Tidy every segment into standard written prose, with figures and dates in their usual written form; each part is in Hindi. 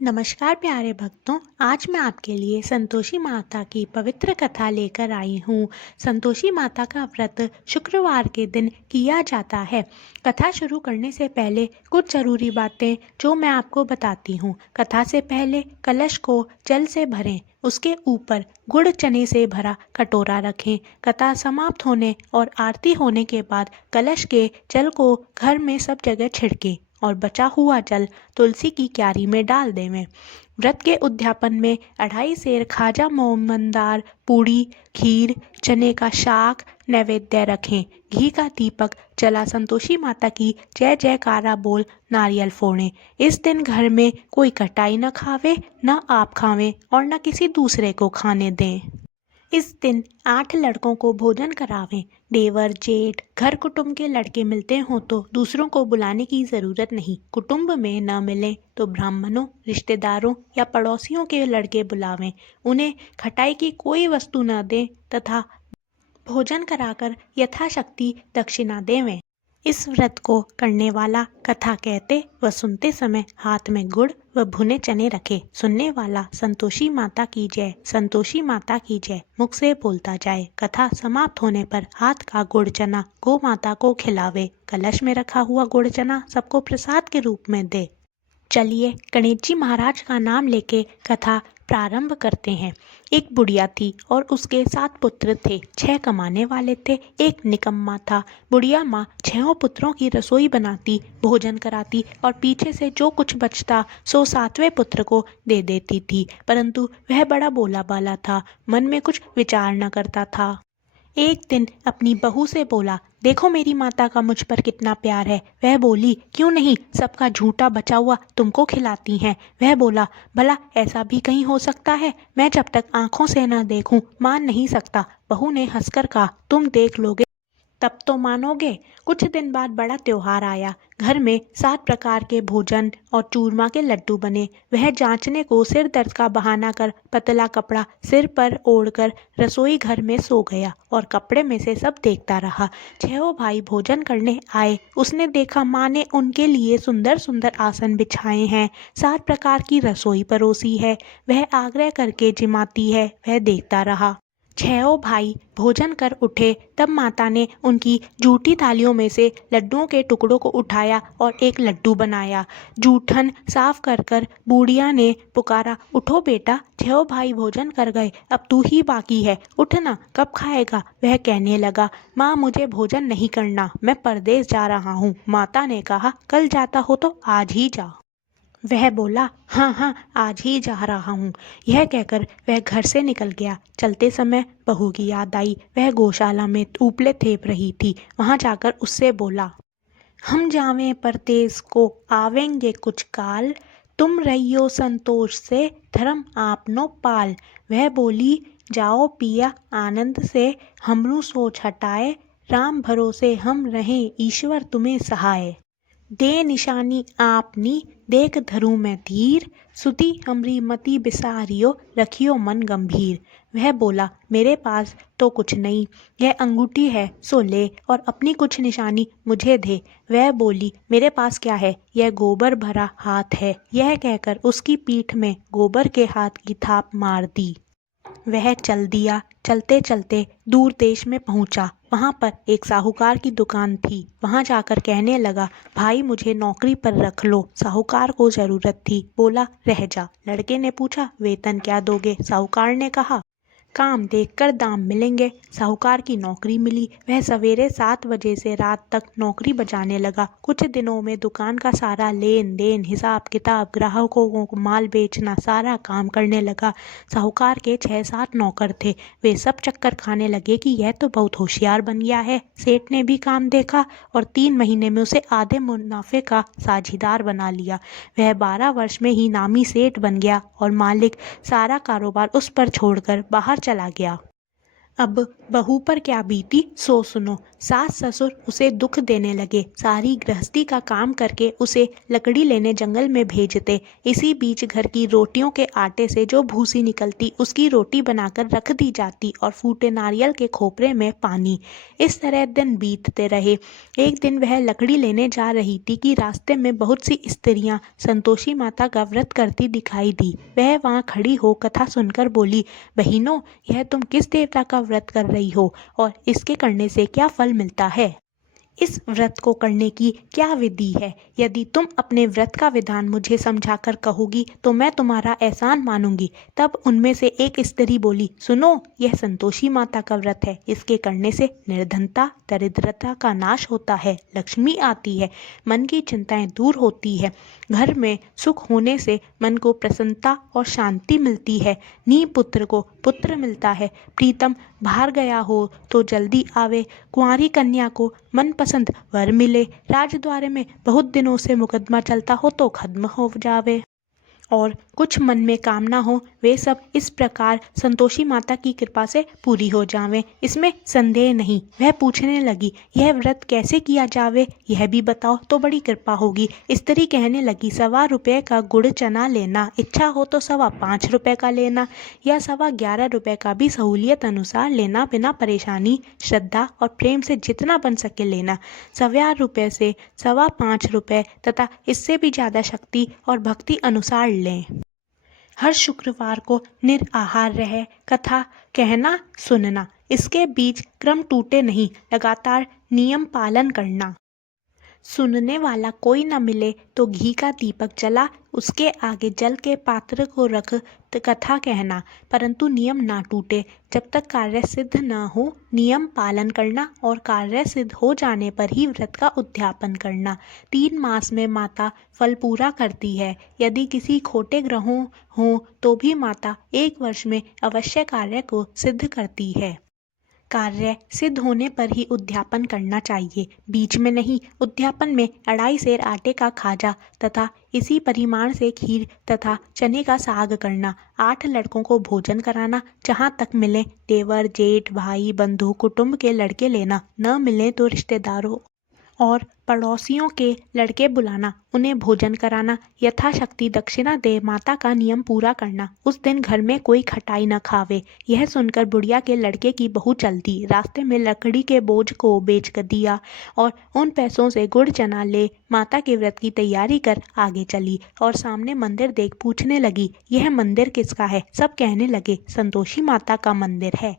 नमस्कार प्यारे भक्तों। आज मैं आपके लिए संतोषी माता की पवित्र कथा लेकर आई हूँ। संतोषी माता का व्रत शुक्रवार के दिन किया जाता है। कथा शुरू करने से पहले कुछ ज़रूरी बातें जो मैं आपको बताती हूँ। कथा से पहले कलश को जल से भरें, उसके ऊपर गुड़ चने से भरा कटोरा रखें। कथा समाप्त होने और आरती होने के बाद कलश के जल को घर में सब जगह छिड़कें और बचा हुआ जल तुलसी की क्यारी में डाल देवें। व्रत के उद्यापन में 2.5 सेर खाजा मोमनदार पूड़ी, खीर, चने का शाक नैवेद्य रखें। घी का दीपक जला संतोषी माता की जय जयकारा बोल नारियल फोड़ें। इस दिन घर में कोई कटाई न खावे, न आप खावें और न किसी दूसरे को खाने दें। इस दिन 8 लड़कों को भोजन करावें। देवर जेठ घर कुटुंब के लड़के मिलते हों तो दूसरों को बुलाने की ज़रूरत नहीं। कुटुंब में न मिलें तो ब्राह्मणों, रिश्तेदारों या पड़ोसियों के लड़के बुलावें। उन्हें खटाई की कोई वस्तु न दें तथा भोजन कराकर यथाशक्ति दक्षिणा देवें। इस व्रत को करने वाला कथा कहते व सुनते समय हाथ में गुड़ व भुने चने रखे। सुनने वाला संतोषी माता की जय, संतोषी माता की जय मुख से बोलता जाए। कथा समाप्त होने पर हाथ का गुड़ चना गौ माता को खिलावे। कलश में रखा हुआ गुड़ चना सबको प्रसाद के रूप में दे। चलिए गणेश जी महाराज का नाम लेके कथा प्रारंभ करते हैं। एक बुढ़िया थी और उसके 7 पुत्र थे। 6 कमाने वाले थे, एक निकम्मा था। बुढ़िया माँ 6 पुत्रों की रसोई बनाती, भोजन कराती और पीछे से जो कुछ बचता सो 7वें पुत्र को दे देती थी। परंतु वह बड़ा भोला भाला था, मन में कुछ विचार न करता था। एक दिन अपनी बहू से बोला, देखो मेरी माता का मुझ पर कितना प्यार है। वह बोली, क्यों नहीं, सबका झूठा बचा हुआ तुमको खिलाती हैं। वह बोला, भला ऐसा भी कहीं हो सकता है? मैं जब तक आंखों से न देखूं मान नहीं सकता। बहू ने हंसकर कहा, तुम देख लोगे तब तो मानोगे। कुछ दिन बाद बड़ा त्योहार आया। घर में 7 प्रकार के भोजन और चूरमा के लड्डू बने। वह जांचने को सिर दर्द का बहाना कर पतला कपड़ा सिर पर ओढ़कर रसोई घर में सो गया और कपड़े में से सब देखता रहा। 6 भाई भोजन करने आए। उसने देखा माँ ने उनके लिए सुंदर सुंदर आसन बिछाए हैं, 7 प्रकार की रसोई परोसी है। वह आग्रह करके जिमाती है। वह देखता रहा। 6 भाई भोजन कर उठे तब माता ने उनकी जूठी थालियों में से लड्डुओं के टुकड़ों को उठाया और एक लड्डू बनाया। जूठन साफ कर कर बूढ़िया ने पुकारा, उठो बेटा, 6 भाई भोजन कर गए, अब तू ही बाकी है, उठना, कब खाएगा? वह कहने लगा, माँ मुझे भोजन नहीं करना, मैं परदेश जा रहा हूँ। माता ने कहा, कल जाता हो तो आज ही जा। वह बोला, हाँ हाँ आज ही जा रहा हूँ। यह कहकर वह घर से निकल गया। चलते समय बहू की याद आई। वह गौशाला में उपले थेप रही थी। वहाँ जाकर उससे बोला, हम जावें परदेस को आवेंगे कुछ काल, तुम रहियो संतोष से धर्म आपनो पाल। वह बोली, जाओ पिया आनंद से, हमरू सोच हटाए, राम भरोसे हम रहें, ईश्वर तुम्हें सहाय। दे निशानी आपनी, देख धरूं मैं धीर, सुती हमरी मति बिसारियो, रखियो मन गंभीर। वह बोला, मेरे पास तो कुछ नहीं, यह अंगूठी है सो ले और अपनी कुछ निशानी मुझे दे। वह बोली, मेरे पास क्या है, यह गोबर भरा हाथ है। यह कहकर उसकी पीठ में गोबर के हाथ की थाप मार दी। वह चल दिया। चलते चलते दूर देश में पहुंचा। वहां पर एक साहूकार की दुकान थी। वहां जाकर कहने लगा, भाई मुझे नौकरी पर रख लो। साहूकार को जरूरत थी। बोला, रह जा। लड़के ने पूछा, वेतन क्या दोगे? साहूकार ने कहा, काम देखकर दाम मिलेंगे। साहूकार की नौकरी मिली। वह सवेरे 7 बजे से रात तक नौकरी बजाने लगा। कुछ दिनों में दुकान का सारा लेन देन, हिसाब किताब, ग्राहकों को माल बेचना, सारा काम करने लगा। साहूकार के 6-7 नौकर थे। वे सब चक्कर खाने लगे कि यह तो बहुत होशियार बन गया है। सेठ ने भी काम देखा और 3 महीने में उसे आधे मुनाफे का साझीदार बना लिया। वह 12 वर्ष में ही नामी सेठ बन गया और मालिक सारा कारोबार उस पर छोड़कर बाहर चला गया। अब बहू पर क्या बीती सो सुनो। सास ससुर उसे दुख देने लगे, सारी गृहस्थी का काम करके उसे लकड़ी लेने जंगल में भेजते। इसी बीच घर की रोटियों के आटे से जो भूसी निकलती उसकी रोटी बनाकर रख दी जाती और फूटे नारियल के खोपरे में पानी। इस तरह दिन बीतते रहे। एक दिन वह लकड़ी लेने जा रही थी कि रास्ते में बहुत सी स्त्रियां संतोषी माता का व्रत करती दिखाई दी। वह वहां खड़ी हो कथा सुनकर बोली, बहिनों, यह तुम किस देवता का व्रत कर रही हो और इसके करने से क्या फल मिलता है? इस व्रत को करने की क्या विधि है? यदि तुम अपने व्रत का विधान मुझे समझाकर कहोगी तो मैं तुम्हारा एहसान मानूंगी। तब उनमें से एक स्त्री बोली, सुनो, यह संतोषी माता का व्रत है। इसके करने से निर्धनता दरिद्रता का नाश होता है, लक्ष्मी आती है, मन की चिंताएं दूर होती है, घर में सुख होने से मन को प्रसन्नता और शांति मिलती है, नी पुत्र को पुत्र मिलता है, प्रीतम बाहर गया हो तो जल्दी आवे, कुंवारी कन्या को मनपसंद वर मिले, राजद्वारे में बहुत दिनों से मुकदमा चलता हो तो खत्म हो जावे, और कुछ मन में कामना हो वे सब इस प्रकार संतोषी माता की कृपा से पूरी हो जावें, इसमें संदेह नहीं। वह पूछने लगी, यह व्रत कैसे किया जावे, यह भी बताओ तो बड़ी कृपा होगी। स्त्री कहने लगी, 1.25 का गुड़ चना लेना, इच्छा हो तो 5.25 का लेना, या 11.25 का भी सहूलियत अनुसार लेना, बिना परेशानी, श्रद्धा और प्रेम से जितना बन सके लेना। 1.25 से 5.25 तथा इससे भी ज़्यादा शक्ति और भक्ति अनुसार लें। हर शुक्रवार को निराहार रहे, कथा कहना सुनना, इसके बीच क्रम टूटे नहीं, लगातार नियम पालन करना। सुनने वाला कोई न मिले तो घी का दीपक जला उसके आगे जल के पात्र को रख कथा कहना, परंतु नियम ना टूटे। जब तक कार्य सिद्ध न हो नियम पालन करना और कार्य सिद्ध हो जाने पर ही व्रत का उद्यापन करना। 3 मास में माता फल पूरा करती है। यदि किसी खोटे ग्रहों हो तो भी माता 1 वर्ष में अवश्य कार्य को सिद्ध करती है। कार्य सिद्ध होने पर ही उद्यापन करना चाहिए, बीच में नहीं। उद्यापन में 2.5 सेर आटे का खाजा तथा इसी परिमाण से खीर तथा चने का साग करना। 8 लड़कों को भोजन कराना, जहाँ तक मिले देवर जेठ भाई बंधु कुटुंब के लड़के लेना, न मिले तो रिश्तेदारों और पड़ोसियों के लड़के बुलाना, उन्हें भोजन कराना, यथाशक्ति दक्षिणा दे माता का नियम पूरा करना। उस दिन घर में कोई खटाई न खावे। यह सुनकर बुढ़िया के लड़के की बहू चलती, रास्ते में लकड़ी के बोझ को बेच कर दिया और उन पैसों से गुड़ चना ले माता के व्रत की तैयारी कर आगे चली और सामने मंदिर देख पूछने लगी, यह मंदिर किसका है? सब कहने लगे, संतोषी माता का मंदिर है।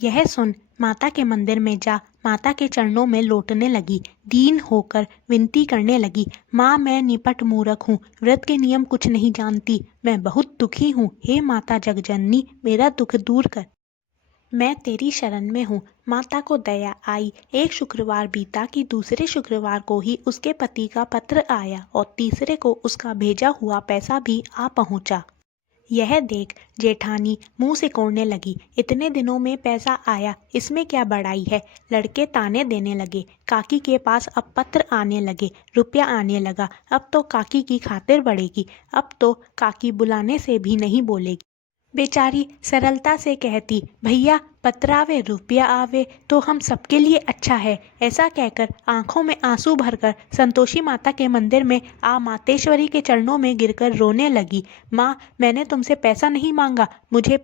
यह सुन माता के मंदिर में जा माता के चरणों में लौटने लगी, दीन होकर विनती करने लगी, माँ मैं निपट मूर्ख हूँ, व्रत के नियम कुछ नहीं जानती, मैं बहुत दुखी हूँ, हे माता जगजननी मेरा दुख दूर कर। मैं तेरी शरण में हूँ। माता को दया आई। एक शुक्रवार बीता कि दूसरे शुक्रवार को ही उसके पति का पत्र आया और तीसरे को उसका भेजा हुआ पैसा भी आ पहुँचा। यह देख जेठानी मुंह सिकोड़ने लगी, इतने दिनों में पैसा आया, इसमें क्या बड़ाई है। लड़के ताने देने लगे। काकी के पास अब पत्र आने लगे, रुपया आने लगा। अब तो काकी की खातिर बढ़ेगी, अब तो काकी बुलाने से भी नहीं बोलेगी। बेचारी सरलता से कहती, भैया पत्र आवे रुपया आवे तो हम सबके लिए अच्छा है। ऐसा कहकर आंखों में आंसू भरकर संतोषी माता के मंदिर में आ मातेश्वरी के चरणों में गिरकर रोने लगी। माँ, मैंने तुमसे पैसा नहीं मांगा, मुझे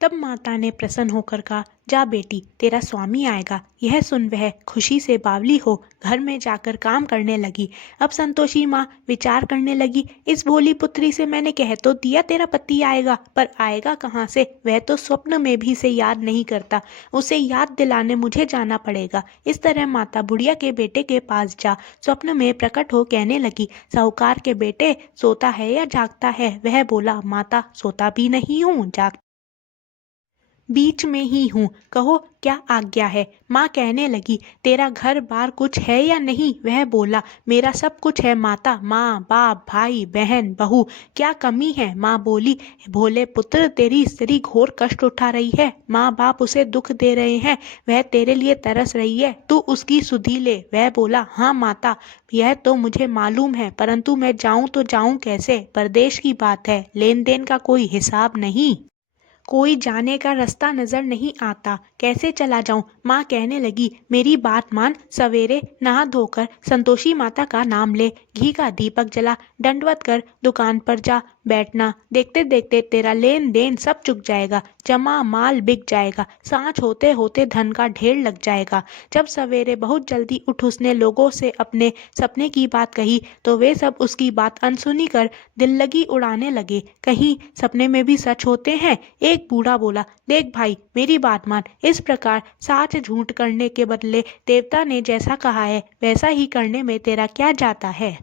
तब माता ने प्रसन्न होकर कहा, जा बेटी तेरा स्वामी आएगा। यह सुन वह खुशी से बावली हो घर में जाकर काम करने लगी। अब संतोषी माँ विचार करने लगी, इस भोली पुत्री से मैंने कह तो दिया तेरा पति आएगा, पर आएगा कहाँ से? वह तो स्वप्न में भी से याद नहीं करता, उसे याद दिलाने मुझे जाना पड़ेगा। इस तरह माता बुढ़िया के बेटे के पास जा स्वप्न में प्रकट हो कहने लगी, साहूकार के बेटे सोता है या जागता है? वह बोला, माता सोता भी नहीं हूँ, जाग बीच में ही हूँ, कहो क्या आज्ञा है। माँ कहने लगी, तेरा घर बार कुछ है या नहीं। वह बोला, मेरा सब कुछ है माता, माँ बाप भाई बहन बहू, क्या कमी है। माँ बोली, भोले पुत्र, तेरी स्त्री घोर कष्ट उठा रही है, माँ बाप उसे दुख दे रहे हैं, वह तेरे लिए तरस रही है, तू उसकी सुधि ले। वह बोला, हाँ माता, यह तो मुझे मालूम है, परंतु मैं जाऊं तो जाऊं कैसे। परदेश की बात है, लेन देन का कोई हिसाब नहीं, कोई जाने का रास्ता नजर नहीं आता, कैसे चला जाऊं। माँ कहने लगी, मेरी बात मान, सवेरे नहा धोकर संतोषी माता का नाम ले, घी का दीपक जला, दंडवत कर दुकान पर जा बैठना, देखते देखते तेरा लेन देन सब चुक जाएगा, जमा माल बिक जाएगा, सांझ होते होते धन का ढेर लग जाएगा। जब सवेरे बहुत जल्दी उठ उसने लोगों से अपने सपने की बात कही तो वे सब उसकी बात अनसुनी कर दिल लगी उड़ाने लगे। कहीं सपने में भी सच होते हैं। एक बूढ़ा बोला, देख भाई, मेरी बात मान, इस प्रकार साच झूठ करने के बदले देवता ने जैसा कहा है वैसा ही करने में तेरा क्या जाता है।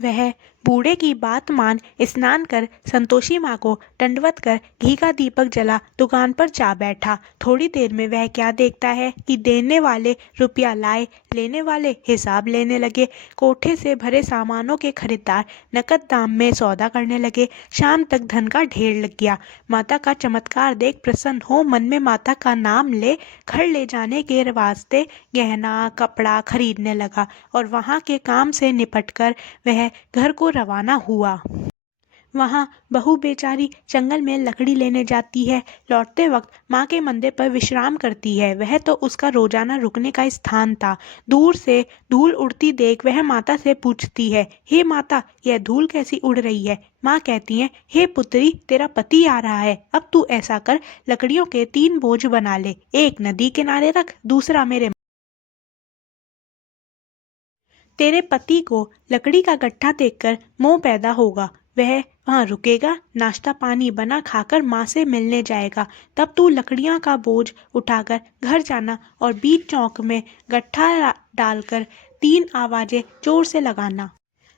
वह बूढ़े की बात मान स्नान कर संतोषी माँ को दंडवत कर घी का दीपक जला दुकान पर जा बैठा। थोड़ी देर में वह क्या देखता है कि देने वाले रुपया लाए, लेने वाले हिसाब लेने लगे। कोठे से भरे सामानों के खरीदार नकद दाम में सौदा करने लगे। शाम तक धन का ढेर लग गया। माता का चमत्कार देख प्रसन्न हो मन में माता का नाम ले घर ले जाने के वास्ते गहना कपड़ा खरीदने लगा और वहाँ के काम से निपटकर वह घर को रवाना हुआ। वहाँ बहू बेचारी जंगल में लकड़ी लेने जाती है, लौटते वक्त माँ के मंदिर पर विश्राम करती है। वह तो उसका रोजाना रुकने का स्थान था। दूर से धूल उड़ती देख वह माता से पूछती है, हे माता, यह धूल कैसी उड़ रही है। माँ कहती है, हे पुत्री, तेरा पति आ रहा है, अब तू ऐसा कर, लकड़ियों के 3 बोझ बना ले, एक नदी किनारे रख, दूसरा मेरे। तेरे पति को लकड़ी का गट्ठा देखकर मोह पैदा होगा, वह वहाँ रुकेगा, नाश्ता पानी बना खाकर माँ से मिलने जाएगा। तब तू लकड़ियाँ का बोझ उठाकर घर जाना और बीच चौक में गट्ठा डालकर 3 आवाजें जोर से लगाना।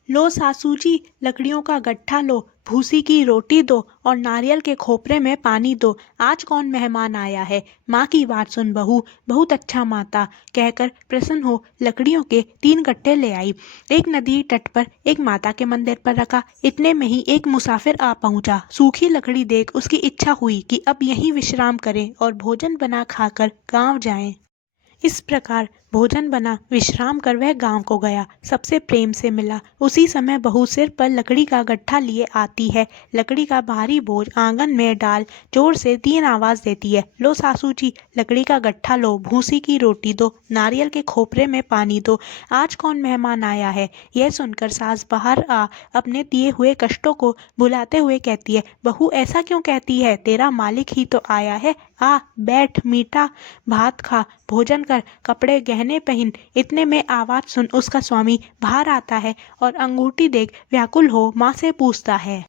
लो सासू जी, लकड़ियों का गट्ठा लो, भूसी की रोटी दो और नारियल के खोपरे में पानी दो, आज कौन मेहमान आया है। माँ की बात सुन बहू, बहुत अच्छा माता कहकर प्रसन्न हो लकड़ियों के 3 गट्ठे ले आई। एक नदी तट पर एक माता के मंदिर पर रखा। इतने में ही एक मुसाफिर आ पहुंचा। सूखी लकड़ी देख उसकी इच्छा हुई कि अब यहीं विश्राम करें और भोजन बना खाकर गांव जाएं। इस प्रकार भोजन बना विश्राम कर वह गांव को गया, सबसे प्रेम से मिला। उसी समय बहू सिर पर लकड़ी का गट्ठा लिए आती है। लकड़ी का भारी बोझ आंगन में डाल जोर से 3 आवाज देती है, लो सासू जी, लकड़ी का गट्ठा लो, भूसी की रोटी दो, नारियल के खोपरे में पानी दो, आज कौन मेहमान आया है। यह सुनकर सास बाहर आ अपने दिए हुए कष्टों को भुलाते हुए कहती है, बहू ऐसा क्यों कहती है, तेरा मालिक ही तो आया है, आ बैठ, मीठा भात खा, भोजन कर, कपड़े गहने पहन। इतने में आवाज सुन उसका स्वामी बाहर आता है और अंगूठी देख व्याकुल हो माँ से पूछता है,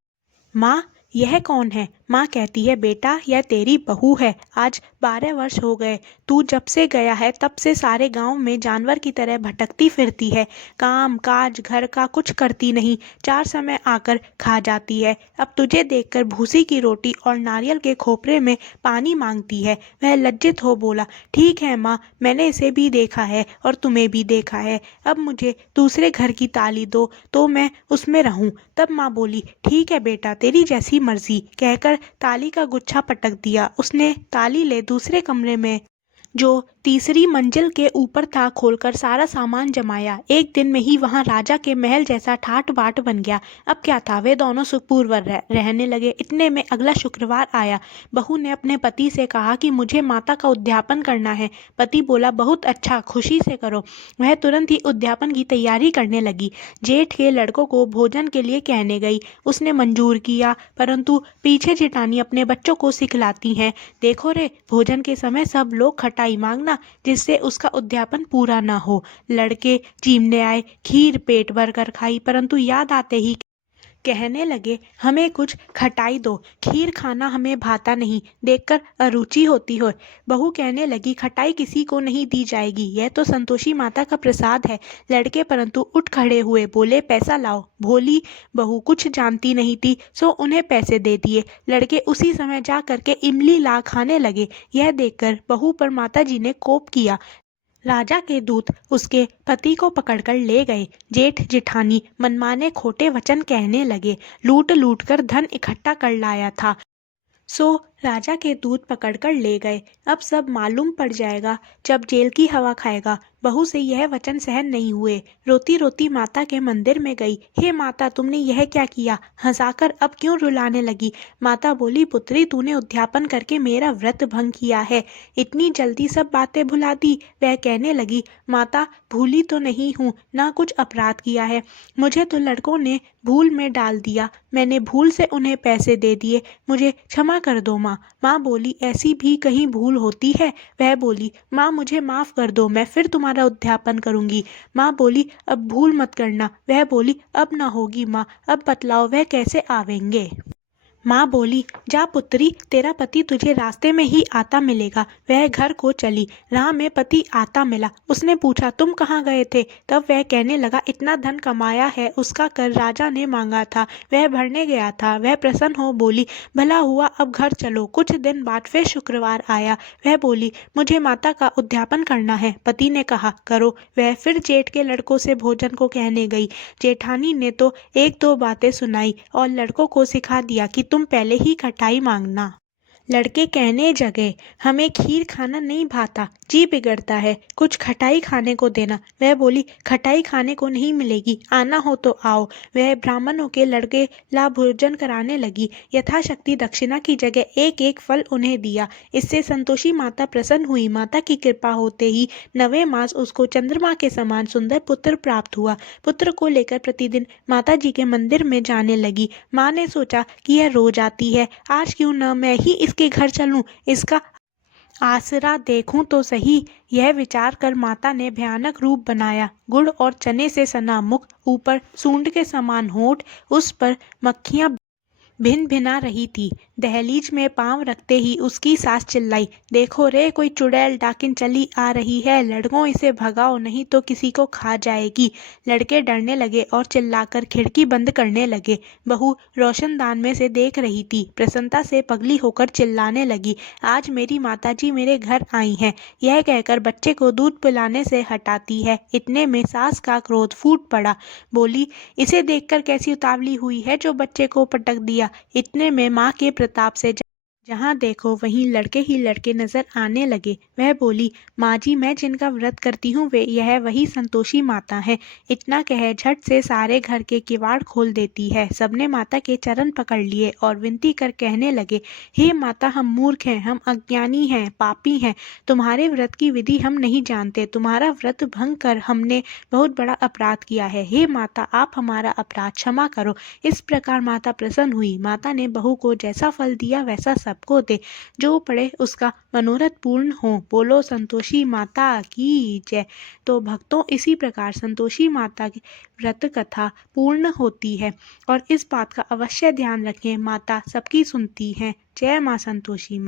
माँ यह कौन है। माँ कहती है, बेटा यह तेरी बहू है, आज 12 वर्ष हो गए, तू जब से गया है तब से सारे गांव में जानवर की तरह भटकती फिरती है, काम काज घर का कुछ करती नहीं, 4 समय आकर खा जाती है, अब तुझे देखकर भूसी की रोटी और नारियल के खोपरे में पानी मांगती है। वह लज्जित हो बोला, ठीक है माँ, मैंने इसे भी देखा है और तुम्हें भी देखा है, अब मुझे दूसरे घर की ताली दो तो मैं उसमें रहूं। तब माँ बोली, ठीक है बेटा, तेरी जैसी मर्जी कहकर ताली का गुच्छा पटक दिया। उसने ताली ले दूसरे कमरे में जो तीसरी मंजिल के ऊपर था खोलकर सारा सामान जमाया। एक दिन में ही वहां राजा के महल जैसा ठाट बाट बन गया। अब क्या था, वे दोनों सुखपूर्वक रहने लगे। इतने में अगला शुक्रवार आया। बहू ने अपने पति से कहा कि मुझे माता का उद्यापन करना है। पति बोला, बहुत अच्छा, खुशी से करो। वह तुरंत ही उद्यापन की तैयारी करने लगी। जेठ के लड़कों को भोजन के लिए कहने गई। उसने मंजूर किया, परंतु पीछे जेठानी अपने बच्चों को सिखलाती हैं, देखो रे, भोजन के समय सब लोग खटाई मांगना, जिससे उसका उद्यापन पूरा न हो। लड़के चीमने आए, खीर पेट भर कर खाई, परंतु याद आते ही कहने लगे, हमें कुछ खटाई दो, खीर खाना हमें भाता नहीं, देखकर अरुचि होती हो। बहू कहने लगी, खटाई किसी को नहीं दी जाएगी, यह तो संतोषी माता का प्रसाद है। लड़के परंतु उठ खड़े हुए, बोले, पैसा लाओ। भोली बहू कुछ जानती नहीं थी, सो उन्हें पैसे दे दिए। लड़के उसी समय जा करके इमली ला खाने लगे। यह देखकर बहू पर माताजी ने कोप किया। राजा के दूत उसके पति को पकड़कर ले गए। जेठ जिठानी मनमाने खोटे वचन कहने लगे। लूट लूट कर धन इकट्ठा कर लाया था, सो राजा के दूत पकड़कर ले गए। अब सब मालूम पड़ जाएगा जब जेल की हवा खाएगा। बहू से यह वचन सहन नहीं हुए। रोती रोती माता के मंदिर में गई। हे माता, तुमने यह क्या किया? हंसाकर अब क्यों रुलाने लगी? माता बोली, पुत्री, तूने उद्यापन करके मेरा व्रत भंग किया है। इतनी जल्दी सब बातें भुला दी। वह कहने लगी, माता, भूली तो नहीं हूँ, ना कुछ अपराध किया है। मुझे तो लड़कों ने भूल में डाल दिया, मैंने भूल से उन्हें पैसे दे दिए, मुझे क्षमा कर दो माँ। माँ बोली, ऐसी भी कहीं भूल होती है? वह बोली, माँ, मुझे माफ कर दो, मैं फिर तुम्हारा उद्यापन करूंगी। माँ बोली, अब भूल मत करना। वह बोली, अब ना होगी माँ, अब बतलाओ वह कैसे आवेंगे? माँ बोली, जा पुत्री, तेरा पति तुझे रास्ते में ही आता मिलेगा। वह घर को चली। राह में पति आता मिला। उसने पूछा, तुम कहाँ गए थे? तब वह कहने लगा, इतना धन कमाया है, उसका कर राजा ने मांगा था, वह भरने गया था। वह प्रसन्न हो बोली, भला हुआ, अब घर चलो। कुछ दिन बाद फिर शुक्रवार आया। वह बोली, मुझे माता का उद्यापन करना है। पति ने कहा, करो। वह फिर जेठ के लड़कों से भोजन को कहने गई। जेठानी ने तो एक दो बातें सुनाई और लड़कों को सिखा दिया कि तुम पहले ही खटाई मांगना। लड़के कहने जगे, हमें खीर खाना नहीं भाता, जी बिगड़ता है, कुछ खटाई खाने को देना। वह बोली, खटाई खाने को नहीं मिलेगी, आना हो तो आओ। वह ब्राह्मणों के लड़के ला भोजन कराने लगी। यथाशक्ति दक्षिणा की जगह एक एक फल उन्हें दिया। इससे संतोषी माता प्रसन्न हुई। माता की कृपा होते ही 9वें मास उसको चंद्रमा के समान सुंदर पुत्र प्राप्त हुआ। पुत्र को लेकर प्रतिदिन माता जी के मंदिर में जाने लगी। माँ ने सोचा कि यह रोज आती है, आज क्यों न मैं ही इसके घर चलूं, इसका आसरा देखूं तो सही। यह विचार कर माता ने भयानक रूप बनाया। गुड़ और चने से सना मुख, ऊपर सूंड के समान होंठ, उस पर मक्खियां भिन भिना रही थी। दहलीज में पांव रखते ही उसकी सास चिल्लाई, देखो रे, कोई चुड़ैल डाकिन चली आ रही है, लड़कों इसे भगाओ, नहीं तो किसी को खा जाएगी। लड़के डरने लगे और चिल्लाकर खिड़की बंद करने लगे। बहू रोशनदान में से देख रही थी। प्रसन्नता से पगली होकर चिल्लाने लगी, आज मेरी माताजी मेरे घर आई हैं। यह कहकर बच्चे को दूध पिलाने से हटाती है। इतने में सास का क्रोध फूट पड़ा। बोली, इसे देखकर कैसी उतावली हुई है जो बच्चे को पटक दिया। इतने में माँ के प्रताप से जहाँ देखो वहीं लड़के ही लड़के नजर आने लगे। वह बोली, माँ जी, मैं जिनका व्रत करती हूँ वे यह वही संतोषी माता है। इतना कह झट से सारे घर के किवाड़ खोल देती है। सबने माता के चरण पकड़ लिए और विनती कर कहने लगे, हे माता, हम मूर्ख हैं, हम अज्ञानी हैं, पापी हैं, तुम्हारे व्रत की विधि हम नहीं जानते, तुम्हारा व्रत भंग कर हमने बहुत बड़ा अपराध किया है। हे माता, आप हमारा अपराध क्षमा करो। इस प्रकार माता प्रसन्न हुई। माता ने बहू को जैसा फल दिया वैसा सबको दे, जो पड़े उसका मनोरथ पूर्ण हो। बोलो संतोषी माता की जय। तो भक्तों, इसी प्रकार संतोषी माता की व्रत कथा पूर्ण होती है और इस बात का अवश्य ध्यान रखें, माता सबकी सुनती हैं। जय माँ संतोषी माँ।